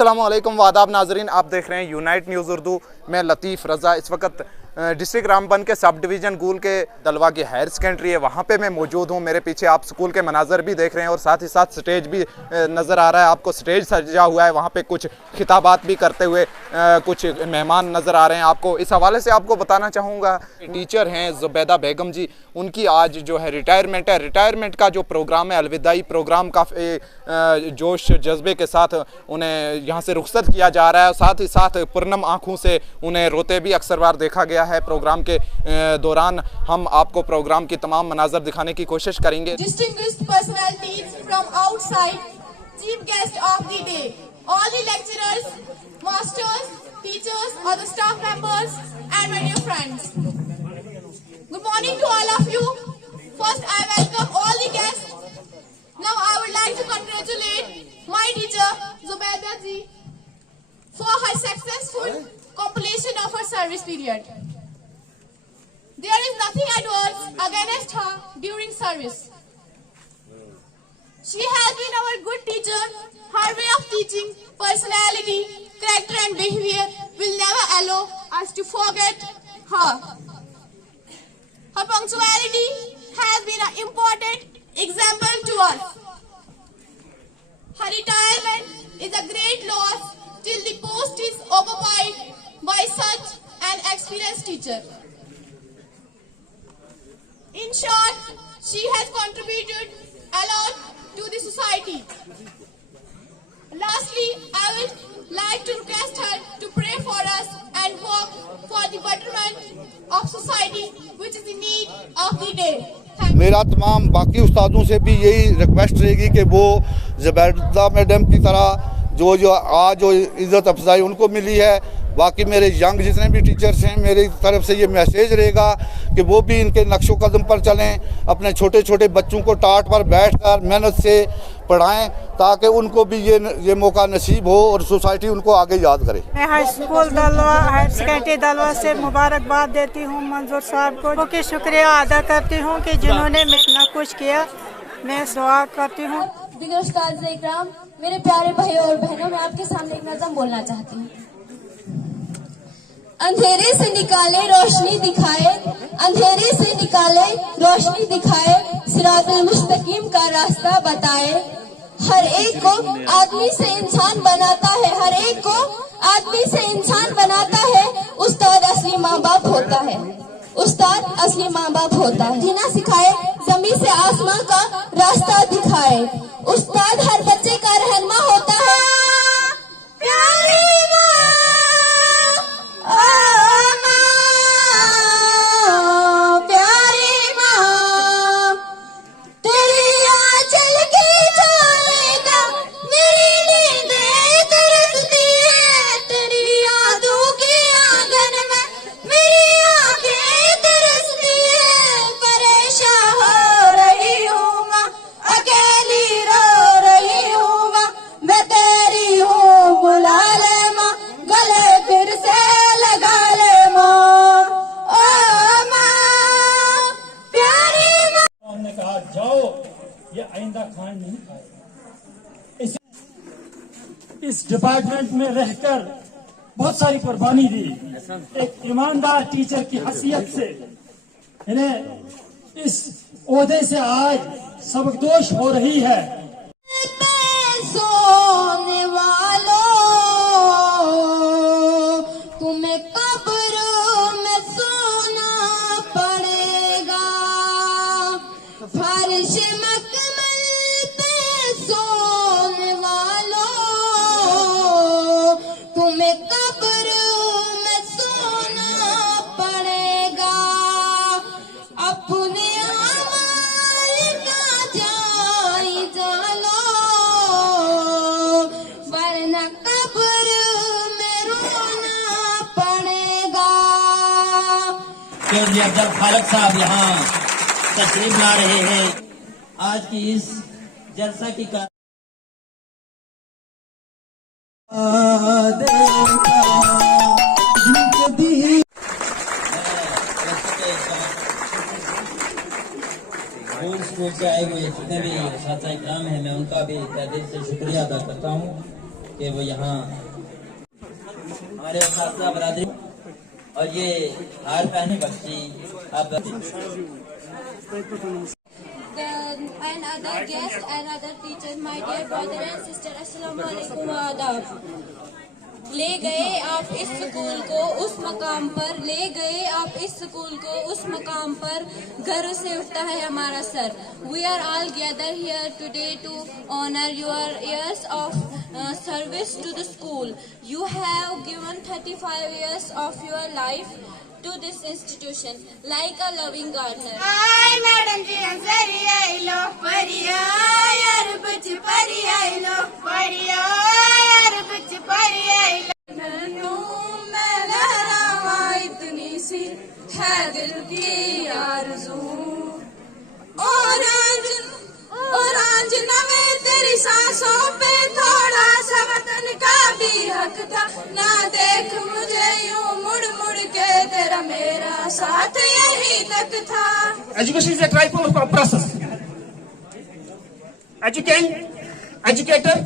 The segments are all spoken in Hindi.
अस्सलामु अलैकुम वादाब नाजरीन, आप देख रहे हैं यूनाइट न्यूज़ उर्दू। मैं लतीफ़ रज़ा इस वक्त डिस्ट्रिक्ट रामबन के सब डिवीज़न गुल के दलवा की हायर सेकेंडरी है, वहाँ पे मैं मौजूद हूँ। मेरे पीछे आप स्कूल के मनाजर भी देख रहे हैं और साथ ही साथ स्टेज भी नज़र आ रहा है। आपको स्टेज सजा हुआ है, वहाँ पे कुछ खिताबात भी करते हुए कुछ मेहमान नज़र आ रहे हैं आपको। इस हवाले से आपको बताना चाहूँगा, टीचर हैं ज़ुबैदा बेगम जी, उनकी आज जो है रिटायरमेंट है। रिटायरमेंट का जो प्रोग्राम है, अलविदाई प्रोग्राम, काफ़ी जोश जज्बे के साथ उन्हें यहाँ से रुखसत किया जा रहा है। साथ ही साथ पुरनम आँखों से उन्हें रोते भी अक्सर बार देखा गया है। प्रोग्राम के दौरान हम आपको प्रोग्राम की तमाम मनाजर दिखाने की कोशिश करेंगे। Distinguished personalities from outside, chief guest of the day, all the lecturers, masters, teachers, other staff members, and my dear friends. Good morning to all of you. First, I welcome all the guests. Now, I would like to congratulate my teacher, Zubaida ji, for her successful completion of her service period. There is nothing adverse against her during service. She has been our good teacher. Her way of teaching, personality, character and behavior will never allow us to forget her. Her punctuality has been an important example to us. Her retirement is a great loss till the post is occupied by such an experienced teacher. In short, she has contributed a lot to the society. Lastly, I would like to request her to pray for us and work for the betterment of society, which is the need of the day. मेरा तमाम बाकी उस्तादों से भी यही रिक्वेस्ट रहेगी कि वो ज़ुबैदा मैडम की तरह जो आज जो इज़्ज़त अफजाई उनको मिली है, बाकी मेरे यंग जितने भी टीचर्स हैं, मेरी तरफ से ये मैसेज रहेगा कि वो भी इनके नक्शो कदम पर चलें, अपने छोटे छोटे बच्चों को टाट पर बैठकर मेहनत से पढ़ाएं ताकि उनको भी ये मौका नसीब हो और सोसाइटी उनको आगे याद करे। मैं हाई स्कूल दलवा हायर सेकेंडरी दलवा से मुबारकबाद देती हूँ मंजूर साहब को, कि शुक्रिया अदा करती हूँ कि जिन्होंने इतना कुछ किया। मैं दुआ करती हूँ। मेरे प्यारे भाइयों और बहनों, मैं आपके सामने एक नज़म बोलना चाहती हूँ। अंधेरे से निकाले रोशनी दिखाए, अंधेरे से निकाले रोशनी दिखाए, सिरातुल मुस्तकीम का रास्ता बताए। हर एक को आदमी से इंसान बनाता है, हर एक को आदमी से इंसान बनाता है। उस्ताद असली माँ बाप होता है, उस्ताद असली माँ बाप होता है। जीना सिखाए, जमीन से आसमां का रास्ता दिखाए। उस्ताद हर बच्चे का रहनुमा होता है। प्यारी इस डिपार्टमेंट में रहकर बहुत सारी कुर्बानी दी। एक ईमानदार टीचर की हैसियत से इन्हें इस ओहदे से आज सबकदोश हो रही है। सोने वालों, तुम्हें कब्र में सोना पड़ेगा। फर्श मकमल पे सोने वालों, तुम्हें कब्र में सोना पड़ेगा। अपने अमाल का जायजा लो, वरना कब्र में रोना पड़ेगा। चौधरी अफजल खालिक साहब यहाँ तशरीफ ला रहे हैं। आज की इस जलसा की स्कूल से आए हुए जितने भी छात्र इकराम हैं, मैं उनका भी तहे दिल से शुक्रिया अदा करता हूँ। कि वो यहाँ हमारे उस्ताद बरादरी और ये हार पहने बच्ची अब and other guests and other teachers, my dear brother and sister, अस्सलाम वालेकुम व आदाब। ले गए आप इस स्कूल को उस मकाम पर, ले गए आप इस स्कूल को उस मकाम पर, गर्व से उठता है हमारा sir. We are all gathered here today to honor your years of service to the school. You have given 35 years of your life to this institution like a loving gardener. Hi, madam ji, ansari ailo, pariya, yar bach pariya ailo, pariya, yar bach pariya ailo. मैं लहरावा इतनी सी है दिल की आरज़ू, और आज नवे तेरी सांसों पे थोड़ा सा वतन का भी हक था। ना देख मुझे यूं मुड़ मुड़ के, तेरा मेरा साथ यही तक था। Education is a trifold process. Educator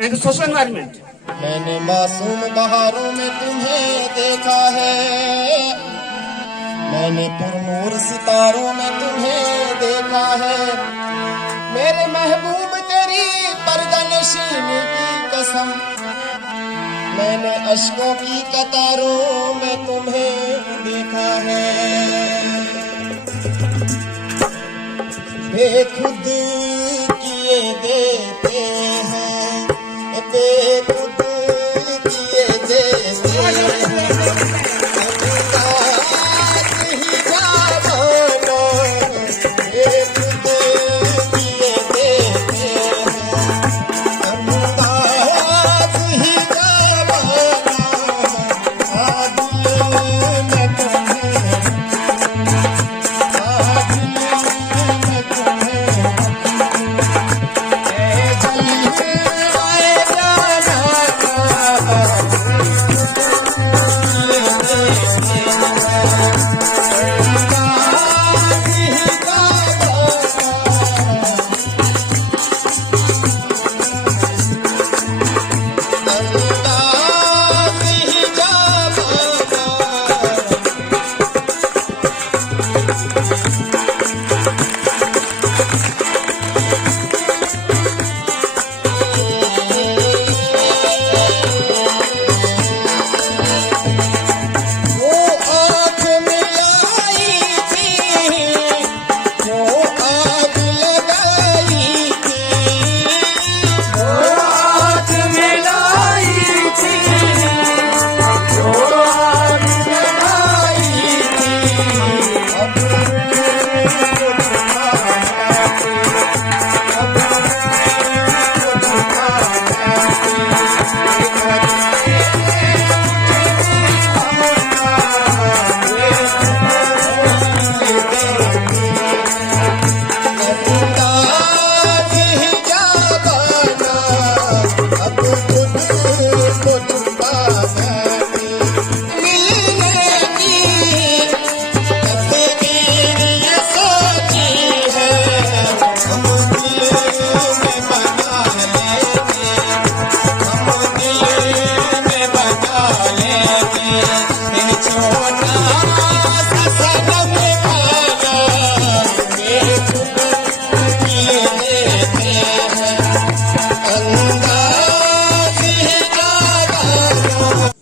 and social environment. मैंने मासूम बहारों में तुम्हें देखा है, मैंने पुरनूर सितारों में तुम्हें देखा है, मेरे महबूब तेरी पर्दनशीनी की कसम, मैंने अश्कों की कतारों में तुम्हें देखा है। बेखुद किए देते हैं, बेखुद किए देते हैं, अंदाज ही जावाना, बेखुद किए देते हैं, अंदाज ही जावाना, आदिल में तुम्हें, आदिल में तुम्हें,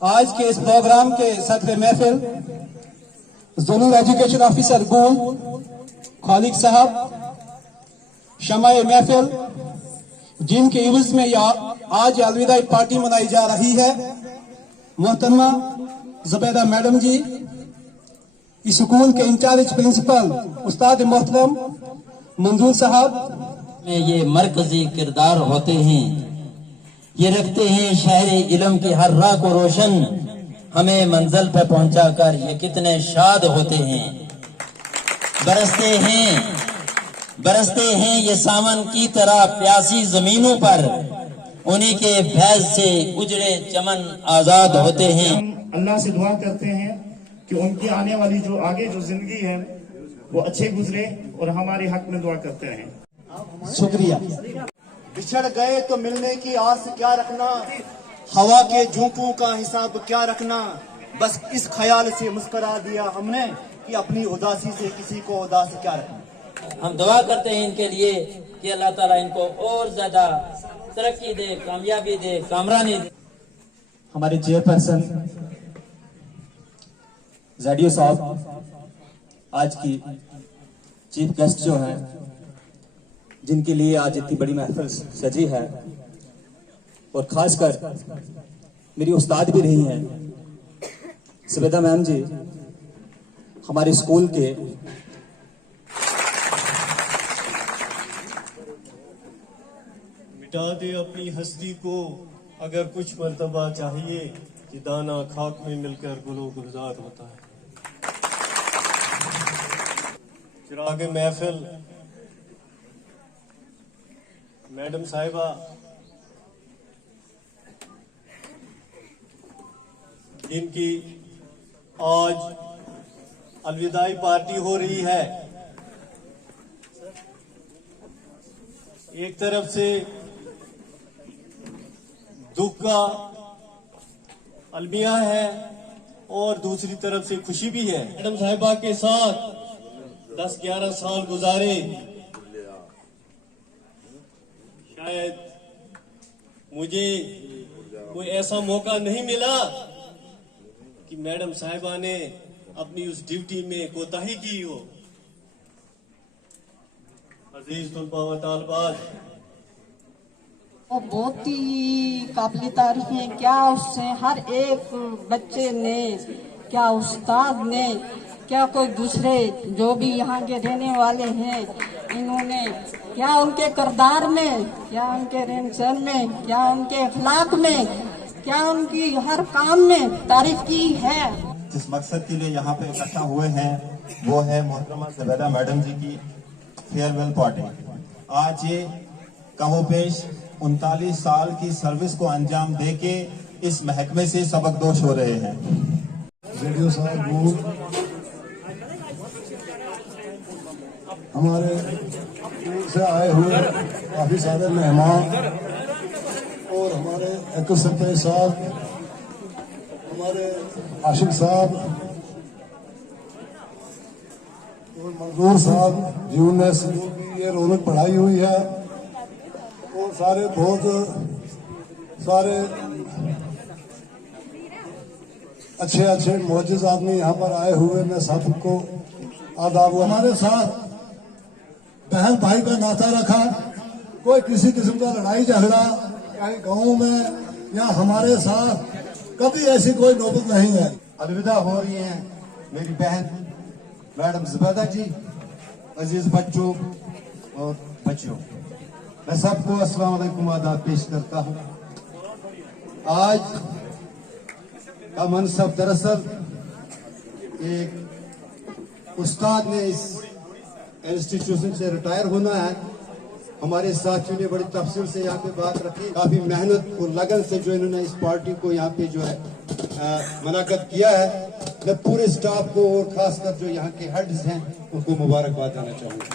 आज के इस प्रोग्राम के सदर महफिल जोनल एजुकेशन ऑफिसर गुल खालिक साहब, शमाए महफिल जिनके इवज में आज अलविदाई पार्टी मनाई जा रही है, मोहतरमा जुबैदा मैडम जी, इस स्कूल के इंचार्ज प्रिंसिपल उस्ताद मोहतरम मंजूर साहब में ये मरकजी किरदार होते हैं। ये रखते हैं शहर इल्म की हर राह को रोशन, हमें मंजिल पर पहुंचाकर ये कितने शाद होते हैं। बरसते हैं ये सावन की तरह प्यासी जमीनों पर, उन्हीं के फैज से उजड़े चमन आजाद होते हैं। हम अल्लाह से दुआ करते हैं कि उनकी आने वाली जो आगे जो जिंदगी है वो अच्छे गुजरे, और हमारे हक में दुआ करते हैं। शुक्रिया। बिछड़ गए तो मिलने की आस क्या रखना, हवा के झोंकों का हिसाब क्या रखना, बस इस ख्याल से मुस्कुरा दिया हमने कि अपनी उदासी से किसी को उदास क्या रखना। हम दुआ करते हैं इनके लिए कि अल्लाह ताला इनको और ज्यादा तरक्की दे, कामयाबी दे, कामरानी दे। हमारे चेयरपर्सन ज़ैडियो साहब आज की चीफ गेस्ट जो हैं, जिनके लिए आज इतनी बड़ी महफिल सजी है, और खासकर मेरी उस्ताद भी रही हैं सवेदा मैम जी, हमारे स्कूल के मिटा दे अपनी हस्ती को अगर कुछ मर्तबा चाहिए कि दाना खाक में मिलकर गुलो गुलजार होता है। चिराग महफिल मैडम साहिबा, जिनकी आज अलविदाई पार्टी हो रही है, एक तरफ से दुख का अलमिया है और दूसरी तरफ से खुशी भी है। मैडम साहिबा के साथ 10-11 साल गुजारे, शायद मुझे कोई ऐसा मौका नहीं मिला कि मैडम साहिबा ने अपनी उस ड्यूटी में कोताही की हो। अजीज तुल्बा व तालिबात, वो बहुत ही काबिल तारीफ है। क्या उससे हर एक बच्चे ने, क्या उस्ताद ने, क्या कोई दूसरे जो भी यहाँ के रहने वाले हैं, इन्होंने क्या उनके किरदार में, क्या उनके रहन सहन में, क्या उनके अखलाक में, क्या उनकी हर काम में तारीफ की है। जिस मकसद के लिए यहाँ पे इकट्ठा हुए हैं वो है मोहतरमा ज़बैदा मैडम जी की फेयरवेल पार्टी। आज ये कमोपेश 39 साल की सर्विस को अंजाम देके इस महकमे से सबकदोश हो रहे हैं। ज़ैडियो साहब हमारे दूर से आए हुए काफी सारे मेहमान और हमारे एकल सरपंच साहब, हमारे आशिक साहब और मंजूर साहब जिन्होंने स्कूल की ये रौनक बढ़ाई हुई है, और सारे बहुत सारे अच्छे अच्छे मौजूद आदमी यहाँ पर आए हुए, मैं सबको आदाब। हमारे साथ बहन भाई का नाता रखा, कोई किसी किस्म का लड़ाई झगड़ा चाहे गाँव में या हमारे साथ कभी ऐसी कोई नौबत नहीं है। अलविदा हो रही हैं मेरी बहन मैडम ज़बैदा जी। अजीज बच्चों और बच्चियों, मैं सबको अस्सलाम वालेकुम आदाब पेश करता हूँ। आज का मनसब दरअसल एक उस्ताद ने इस इंस्टीट्यूशन से रिटायर होना है। हमारे साथियों ने बड़ी तफसील से यहाँ पे बात रखी, काफी मेहनत और लगन से जो इन्होंने इस पार्टी को यहाँ पे जो है मुनाकिद किया है। मैं पूरे स्टाफ को और खासकर जो यहाँ के हेड्स हैं उनको मुबारकबाद देना चाहूँगा,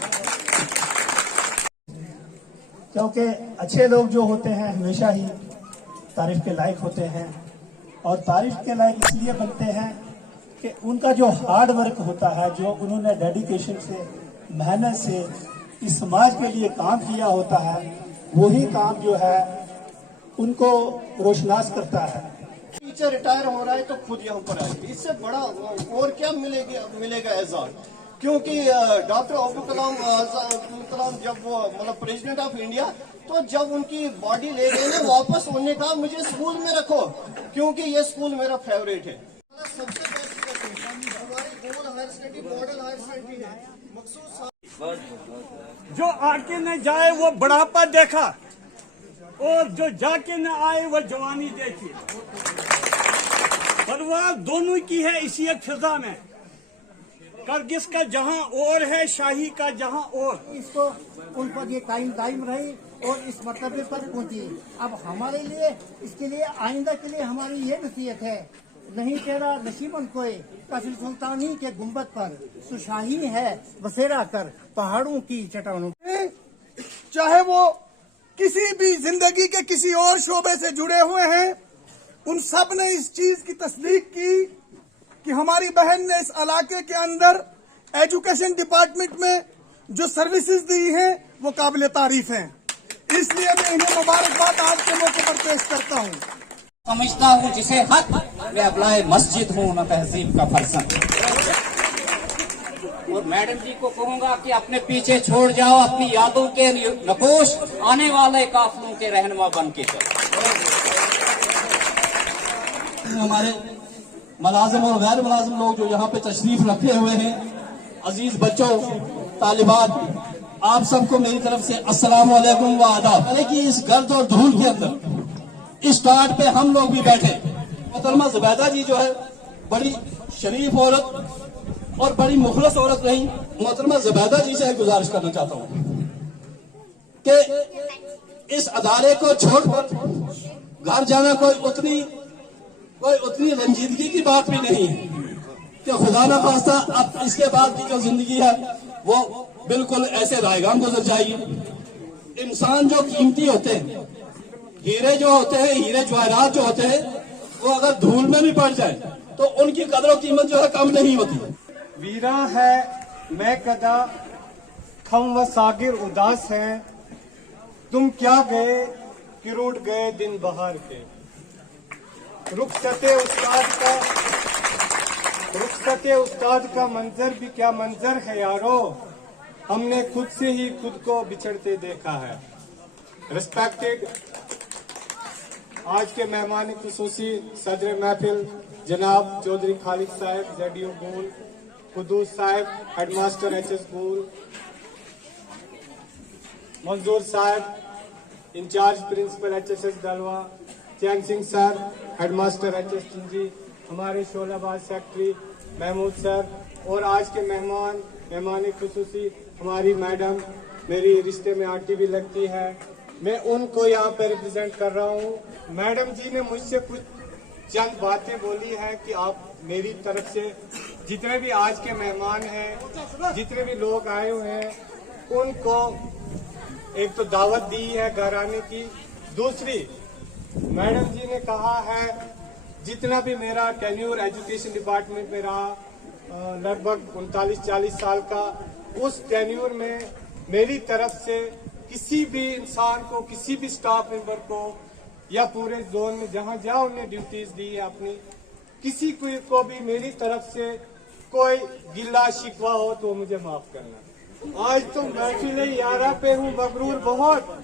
क्योंकि अच्छे लोग जो होते हैं हमेशा ही तारीफ के लायक होते हैं, और तारीफ के लायक इसलिए बनते हैं कि उनका जो हार्ड वर्क होता है, जो उन्होंने डेडिकेशन से, मेहनत से इस समाज के लिए काम किया होता है, वही काम जो है उनको रोशनास करता है। टीचर रिटायर हो रहा है तो खुद यहाँ पर आएगी, इससे बड़ा और क्या मिलेगा एजाज। क्योंकि डॉक्टर अब्दुल कलाम जब वो मतलब प्रेसिडेंट ऑफ इंडिया, तो जब उनकी बॉडी ले गए ना वापस, उन्होंने कहा मुझे स्कूल में रखो क्योंकि ये स्कूल मेरा फेवरेट है। सबसे बेस्ट हमारी goal higher secondary model higher secondary है। जो आके न जाए वो बुढ़ापा देखा, और जो जाके न आए वो जवानी देखी। परवाह दोनों की है इसी एक फिजा में, करगिस का जहां और है, शाही का जहां और। इसको उन पर ये कायम दायम रही और इस मर्तबे पर पहुंची। अब हमारे लिए, इसके लिए आइंदा के लिए हमारी ये नसीहत है, नहीं तेरा नसीबन कोई कफिल सुल्तानी के गुंबद पर, तो शाही है बसेरा कर पहाड़ों की चट्टानों। चाहे वो किसी भी जिंदगी के किसी और शोबे से जुड़े हुए हैं, उन सब ने इस चीज की तस्दीक की कि हमारी बहन ने इस इलाके के अंदर एजुकेशन डिपार्टमेंट में जो सर्विसेज दी हैं वो काबिल तारीफ हैं। इसलिए मैं इन्हें मुबारकबाद आज के मौके पर पेश करता हूँ। समझता हूँ जिसे हक मैं अबलाए मस्जिद हूँ न तहजीब का फर्जंद। और मैडम जी को कहूँगा कि अपने पीछे छोड़ जाओ अपनी यादों के नकोश, आने वाले काफिलों के रहनुमा बन के चलो। हमारे मुलाजिम और गैर मुलाजिम लोग जो यहाँ पे तशरीफ रखे हुए हैं, अजीज बच्चों, तालिबात, आप सबको मेरी तरफ से अस्सलाम वालेकुम व आदाब। कि इस गर्द और धूल के अंदर इस टाट पे हम लोग भी बैठे, मोहतरमा जुबैदा जी जो है बड़ी शरीफ औरत और बड़ी मुखलस औरत रही। मोहतरमा जुबैदा जी से गुजारिश करना चाहता हूँ कि इस अदारे को छोड़कर घर जाना कोई उतनी रंजीदगी की बात भी नहीं है कि खुदा न खास्ता अब इसके बाद की जो जिंदगी है वो बिल्कुल ऐसे रायगान गुजर जाएगी। इंसान जो कीमती होते हैं, हीरे जो होते हैं, हीरे जवाहरात जो होते हैं, वो अगर धूल में भी पड़ जाए तो उनकी कदर और कीमत जो है कम नहीं होती। वीरा है मैं कदा खम व सागिर उदास है, तुम क्या गए कि रूठ गए दिन बहार के। रुखसते उस्ताद का मंजर भी क्या मंजर है यारो, हमने खुद से ही खुद को बिछड़ते देखा है। रिस्पेक्टेड आज के मेहमान खुसूसी सदर महफिल जनाब चौधरी खालिद साहब ZDO गूल, कुदूस साहब हेडमास्टर HS गूल, मंजूर साहब इंचार्ज प्रिंसिपल HSS दलवा, चैन सिंह सर हेडमास्टर HS टिंजी, हमारे शोलाबाद सेक्रेटरी महमूद सर, और आज के मेहमान खुसूसी हमारी मैडम, मेरी रिश्ते में आंटी भी लगती है, मैं उनको यहाँ पे रिप्रेजेंट कर रहा हूँ। मैडम जी ने मुझसे कुछ चंद बातें बोली है कि आप मेरी तरफ से जितने भी आज के मेहमान हैं, जितने भी लोग आए हुए हैं, उनको एक तो दावत दी है घर आने की। दूसरी, मैडम जी ने कहा है जितना भी मेरा टेन्यूर एजुकेशन डिपार्टमेंट में रहा, लगभग 39-40 साल का, उस टेन्यूर में मेरी तरफ से किसी भी इंसान को, किसी भी स्टाफ मेंबर को या पूरे जोन में जहां जहां उन्होंने ड्यूटीज दी है अपनी, किसी को भी मेरी तरफ से कोई गिला शिकवा हो तो मुझे माफ करना। आज तो महफिल यारा पे हूँ मगरूर बहुत,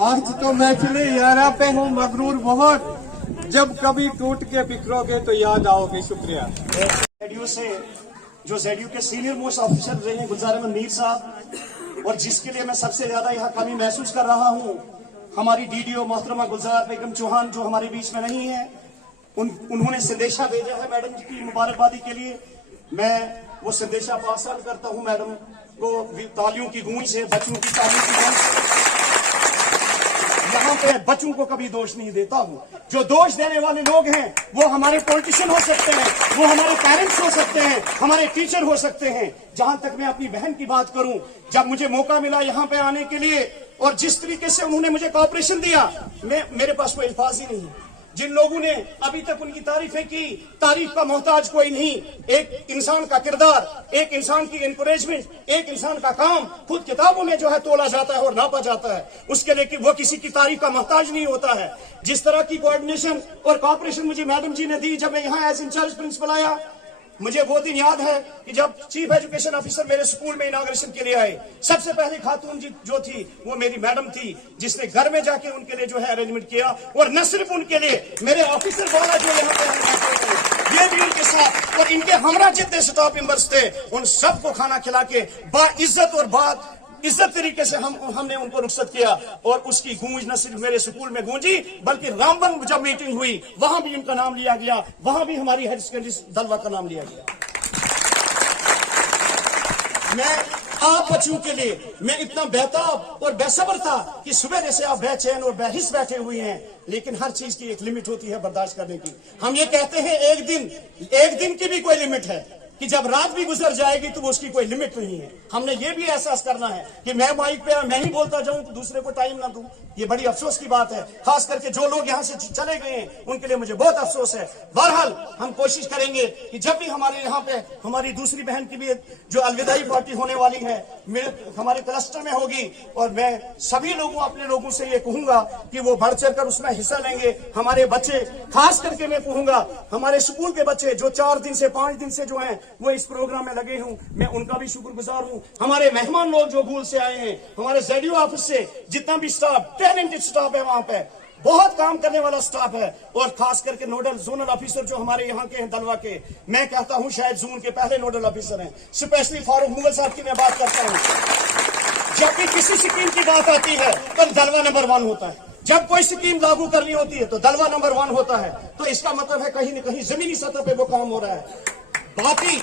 आज तो महफिल यारा पे हूँ मगरूर बहुत, जब कभी टूट के बिखरोगे तो याद आओगे। शुक्रिया। ZDO से जो ZDO के सीनियर मोस्ट ऑफिसर रहे हैं गुलजार अहमद मीर साहब, और जिसके लिए मैं सबसे ज्यादा यहाँ कमी महसूस कर रहा हूँ, हमारी DDO मोहतरमा गुलजार बेगम चौहान जो हमारे बीच में नहीं है, उन्होंने संदेशा भेजा है मैडम जी की मुबारकबादी के लिए। मैं वो संदेशा पासन करता हूँ मैडम को तालियों की गूंज से, बच्चों की तालियों की गूंज से। यहाँ पे बच्चों को कभी दोष नहीं देता हूँ। जो दोष देने वाले लोग हैं वो हमारे पॉलिटिशियन हो सकते हैं, वो हमारे पेरेंट्स हो सकते हैं, हमारे टीचर हो सकते हैं। जहां तक मैं अपनी बहन की बात करूं, जब मुझे मौका मिला यहाँ पे आने के लिए और जिस तरीके से उन्होंने मुझे कोऑपरेशन दिया, मेरे पास कोई अल्फाज ही नहीं। जिन लोगों ने अभी तक उनकी तारीफें की, तारीफ का मोहताज कोई नहीं। एक इंसान का किरदार, एक इंसान की इंकरेजमेंट, एक इंसान का काम खुद किताबों में जो है तोला जाता है और नापा जाता है, उसके लिए कि वो किसी की तारीफ का मोहताज नहीं होता है। जिस तरह की कोऑर्डिनेशन और कोऑपरेशन मुझे मैडम जी ने दी जब मैं यहाँ एज इंचार्ज प्रिंसिपल आया, मुझे वो दिन याद है कि जब चीफ एजुकेशन ऑफिसर मेरे स्कूल में इनॉग्रेशन के लिए आए, सबसे पहले खातून जी जो थी वो मेरी मैडम थी, जिसने घर में जाके उनके लिए जो है अरेंजमेंट किया। और न सिर्फ उनके लिए, मेरे ऑफिसर वाला जो यहाँ पे ये भी उनके साथ, और इनके हमरा जितने स्टाफ मेंबर्स थे उन सबको खाना खिला के बाइज्जत और इज्जत तरीके से हमने उनको रुखसत किया। और उसकी गूंज न सिर्फ मेरे स्कूल में गूंजी, बल्कि रामबन जब मीटिंग हुई वहां भी उनका नाम लिया गया, वहां भी हमारी हायर सेकेंडरी दलवा का नाम लिया गया। मैं आप बच्चों के लिए मैं इतना बेताब और बेसब्र था कि सुबह से आप बेचैन और बेहिस बैठे हुए हैं, लेकिन हर चीज की एक लिमिट होती है बर्दाश्त करने की। हम ये कहते हैं एक दिन की भी कोई लिमिट है कि जब रात भी गुजर जाएगी तो उसकी कोई लिमिट नहीं है। हमने ये भी एहसास करना है कि मैं माइक पे मैं ही बोलता जाऊं तो दूसरे को टाइम ना दूं। ये बड़ी अफसोस की बात है, खास करके जो लोग यहाँ से चले गए हैं उनके लिए मुझे बहुत अफसोस है। बहरहाल हम कोशिश करेंगे कि जब भी हमारे यहाँ पे हमारी दूसरी बहन की भी जो अलविदाई पार्टी होने वाली है हमारे क्लस्टर में होगी, और मैं सभी लोगों अपने लोगों से ये कहूंगा कि वो बढ़ चढ़ कर उसमें हिस्सा लेंगे। हमारे बच्चे, खास करके मैं कहूंगा हमारे स्कूल के बच्चे जो 4 दिन से 5 दिन से जो हैं वो इस प्रोग्राम में लगे हूं, मैं उनका भी शुक्रगुजार हूं। हमारे मेहमान लोग जो भूल से आए हैं, हमारे ZDO ऑफिस से जितना भी स्टाफ, टैलेंटेड स्टाफ है, वहां पे बहुत काम करने वाला स्टाफ है, और खास करके नोडल जोनल ऑफिसर जो हमारे यहाँ के हैं दलवा के, मैं कहता हूं शायद जोन के पहले नोडल ऑफिसर हैं। स्पेशली फारूक मुगल साहब की मैं बात करता हूं। जब भी किसी स्कीम की बात आती है तो दलवा नंबर 1 होता है। जब कोई स्कीम लागू करनी होती है तो दलवा नंबर 1 होता है। तो इसका मतलब है कहीं न कहीं जमीनी सतह पे वो काम हो रहा है। बाकी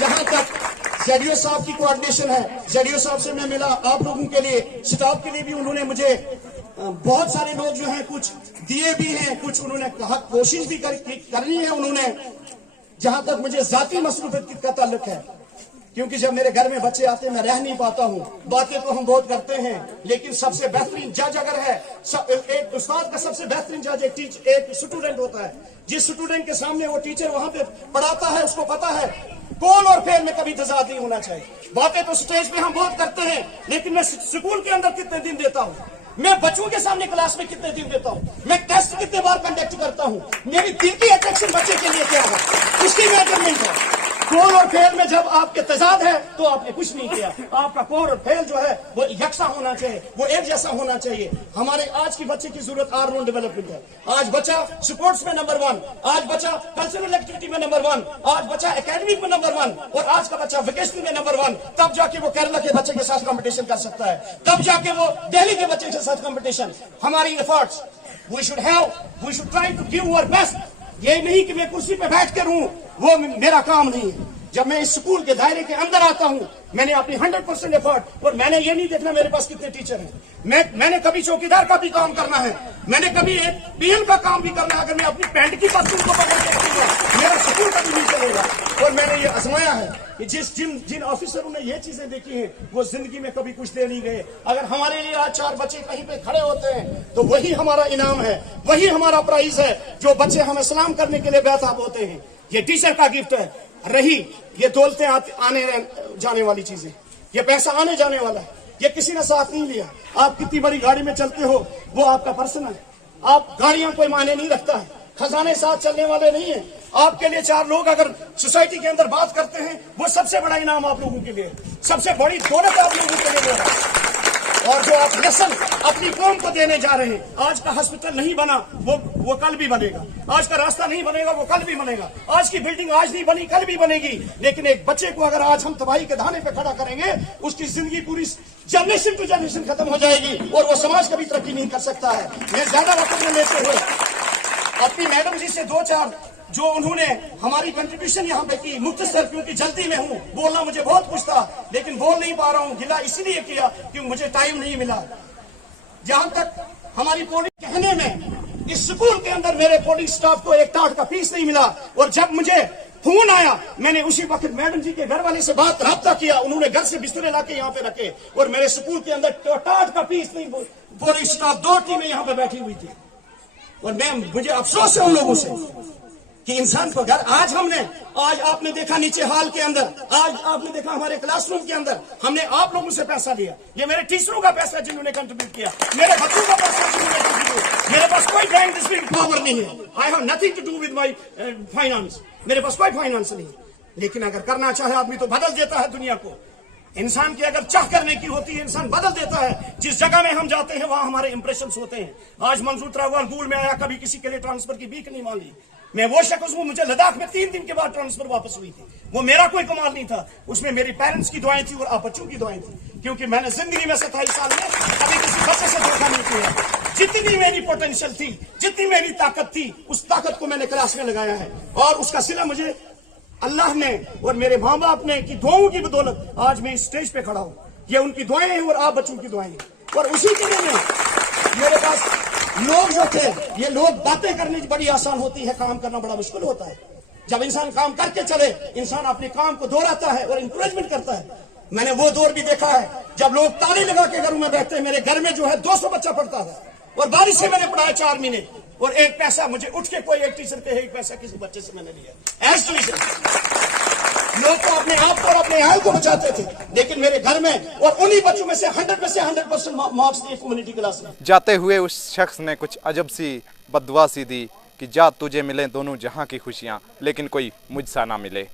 जहां तक ZDO साहब की कोऑर्डिनेशन है, ZDO साहब से मैं मिला, आप लोगों के लिए, स्टाफ के लिए भी उन्होंने मुझे बहुत सारे लोग जो हैं कुछ दिए भी हैं, कुछ उन्होंने कहा कोशिश भी करनी है उन्होंने। जहां तक मुझे जाती मसरूफियत का ताल्लुक है, क्योंकि जब मेरे घर में बच्चे आते हैं मैं रह नहीं पाता हूं। बातें तो हम बहुत करते हैं, लेकिन सबसे बेहतरीन जज अगर है, एक उस्ताद का सबसे बेहतरीन जज एक स्टूडेंट होता है। जिस स्टूडेंट के सामने वो टीचर वहां पे पढ़ाता है उसको पता है कौल और फेल में कभी तजाद नहीं होना चाहिए। बातें तो स्टेज पे हम बहुत करते हैं, लेकिन मैं स्कूल के अंदर कितने दिन देता हूं, मैं बच्चों के सामने क्लास में कितने दिन देता हूं, मैं टेस्ट कितने बार कंडक्ट करता हूं, मेरी दिल की अट्रैक्शन बच्चे के लिए क्या है, उसकी मेजरमेंट है। कोल और फेल में जब आपके तजाद है तो आपने कुछ नहीं किया। आपका कोल और फेल जो है वो यकसा होना चाहिए, वो एक जैसा होना चाहिए। हमारे आज की बच्चे की जरूरत ऑलराउंड डेवलपमेंट है। आज बच्चा स्पोर्ट्स में नंबर 1, आज बच्चा कल्चरल एक्टिविटी में नंबर 1, आज बच्चा एकेडमिक में नंबर 1, और आज का बच्चा वोकेशनल में नंबर 1। तब जाके वो केरला के बच्चे के साथ कंपटीशन कर सकता है, तब जाके वो दिल्ली के बच्चे के साथ कंपटीशन। हमारी efforts we should try to give our best. ये नहीं कि मैं कुर्सी पे बैठ कर हूं, वो मेरा काम नहीं है। जब मैं इस स्कूल के दायरे के अंदर आता हूं, मैंने अपनी 100% एफर्ट, और मैंने ये नहीं देखना मेरे पास कितने टीचर हैं। मैंने कभी चौकीदार का भी काम करना है, मैंने कभी एक PL का काम भी करना है। अगर मैं अपनी पैंट की पत्तों को पकड़ के रखूंगा मेरा स्कूल कभी नहीं चलेगा। और मैंने ये आजमाया है कि जिन ऑफिसरों ने ये चीजें देखी हैं वो जिंदगी में कभी कुछ दे नहीं गए। अगर हमारे लिए आज 4 बच्चे कहीं पे खड़े होते हैं तो वही हमारा इनाम है, वही हमारा प्राइज है। जो बच्चे हमें सलाम करने के लिए बेताब होते हैं, ये टीचर का गिफ्ट है। रही ये दौलतें आने जाने वाली चीजें, ये पैसा आने जाने वाला है, ये किसी ने साथ नहीं लिया। आप कितनी बड़ी गाड़ी में चलते हो वो आपका पर्सनल है, आप गाड़ियां कोई मायने नहीं रखता है, खजाने साथ चलने वाले नहीं है। आपके लिए 4 लोग अगर सोसाइटी के अंदर बात करते हैं वो सबसे बड़ा इनाम आप लोगों के लिए, सबसे बड़ी दौलत आप लोगों के लिए है। और जो आप लेसन अपनी कौम को देने जा रहे हैं, आज का हॉस्पिटल नहीं बना वो कल भी बनेगा, आज का रास्ता नहीं बनेगा वो कल भी बनेगा, आज की बिल्डिंग आज नहीं बनी कल भी बनेगी। लेकिन एक बच्चे को अगर आज हम तबाही के धाने पे खड़ा करेंगे, उसकी जिंदगी पूरी जनरेशन टू जनरेशन खत्म हो जाएगी और वो समाज कभी तरक्की नहीं कर सकता है। मैं ज्यादा वक्त में लेते हुए अपनी मैडम जी से 2-4 जो उन्होंने हमारी कंट्रीब्यूशन यहाँ पे की, मुख्तसर, क्योंकि जल्दी में हूँ, बोलना मुझे बहुत कुछ था लेकिन बोल नहीं पा रहा हूँ। गिला इसलिए किया कि मुझे टाइम नहीं मिला। जहां तक हमारी पोलिंग कहने में, इस स्कूल के अंदर मेरे पोलिंग स्टाफ को 1 टाट का फीस नहीं मिला। और जब मुझे फोन आया, मैंने उसी वक्त मैडम जी के घर वाले से रब्ता किया, उन्होंने घर से बिस्तरे लाके यहाँ पे रखे और मेरे स्कूल के अंदर टाट का फीस नहीं, पोलिंग स्टाफ 2 टीमें यहाँ पे बैठी हुई थी। और मुझे अफसोस है उन लोगों से कि इंसान को घर आज आपने देखा नीचे हॉल के अंदर, आज आपने देखा हमारे क्लासरूम के अंदर, हमने आप लोगों से पैसा लिया। ये मेरे टीचरों का पैसा जिन्होंने कंट्रीब्यूट किया, मेरे बच्चों का पैसा जिन्होंने कंट्रीब्यूट। मेरे पास कोई ड्राइंग डिस्ट्रिक्ट पावर नहीं है, I have nothing to do with my finance, मेरे पास कोई फाइनेंस नहीं। लेकिन अगर करना चाहे आदमी तो बदल देता है दुनिया को। इंसान की अगर चाह करने की होती है इंसान बदल देता है। जिस जगह में हम जाते हैं वहां हमारे इंप्रेशन होते हैं। आज मंजूर त्रावल गूल में आया, कभी किसी के लिए ट्रांसफर की भीख नहीं मांगी। मैं वो शख्स हूं, मुझे लद्दाख में 3 दिन के बाद ट्रांसफर वापस हुई थी। वो मेरा कोई कमाल नहीं था, उसमें मेरी पेरेंट्स की दुआएं थी और आप बच्चों की दुआएं थी। क्योंकि मैंने जिंदगी में 27 साल में कभी किसी बच्चे से धोखा नहीं किया। जितनी मेरी पोटेंशियल थी, जितनी मेरी ताकत थी, उस ताकत को मैंने क्लास में लगाया है। और उसका सिला मुझे अल्लाह ने और मेरे माँ बाप ने की दुआओं की बदौलत आज मैं इस स्टेज पे खड़ा हूं। ये उनकी दुआएं हैं और आप बच्चों की दुआएं हैं। और उसी के लिए मेरे पास लोग जो थे, ये लोग बातें करनी बड़ी आसान होती है, काम करना बड़ा मुश्किल होता है। जब इंसान काम करके चले, इंसान अपने काम को दोहराता है और इंकरेजमेंट करता है। मैंने वो दौर भी देखा है जब लोग ताले लगा के घरों में बैठते हैं। मेरे घर में जो है 200 बच्चा पढ़ता था और बारिश से मैंने पढ़ाया 4 महीने, और 1 पैसा मुझे उठ के कोई एक टीचर के 1 पैसा किसी बच्चे से मैंने लिया। एज लोग तो अपने आप को और अपने आय को बचाते थे, लेकिन मेरे घर में और उन्हीं बच्चों में से 100% मार्क्स दिए कम्युनिटी क्लास में। जाते हुए उस शख्स ने कुछ अजब सी बददुआ सी दी कि जा तुझे मिले दोनों जहां की खुशियां, लेकिन कोई मुझसा ना मिले।